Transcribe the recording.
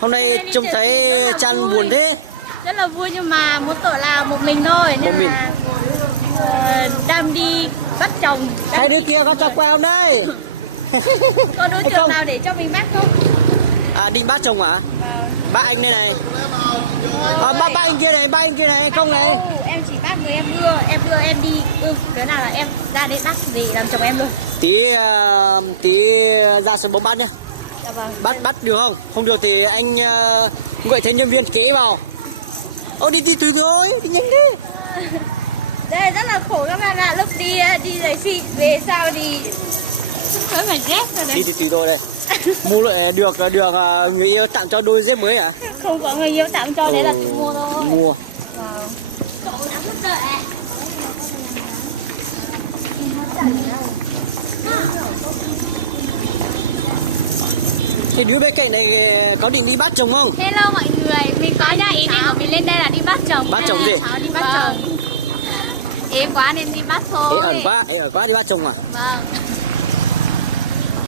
Hôm nay trông thấy Chan buồn thế. Rất là vui nhưng mà muốn tổ là một mình thôi nên Một mình. là đang đi bắt chồng. Hai đứa kia có cho qua không đây? Có đối Hay tượng không? nào để cho mình bắt không? À định bắt chồng hả? Vâng. Ba anh đây này. À, ba anh kia này không này. Em chỉ bắt người em đưa em đi. Cái nào là em ra đây bắt về làm chồng em luôn. Tí ra sân bóng bắt nhá. Dạ vâng. Bắt được không? Không được thì anh gọi thêm nhân viên kế vào. Đi từ thôi, đi nhanh đi. Đây rất là khổ các bạn ạ, lúc đi giày xịn về sau thì vẫn phải dép rồi đấy. Đi thì tùy tôi đây. Mua lại được người yêu tặng cho đôi dép mới hả? Không có người yêu tặng cho đấy là tự mua thôi. Mua. Vâng. Thì đứa bên cạnh này có định đi bắt chồng không? Hello mọi người, mình có nhà ý định của mình lên đây là đi bắt chồng. Bắt chồng gì? Cháu đi bắt chồng. Ế quá nên đi bắt thôi. Ế ẩn quá đi bắt chồng à? Vâng.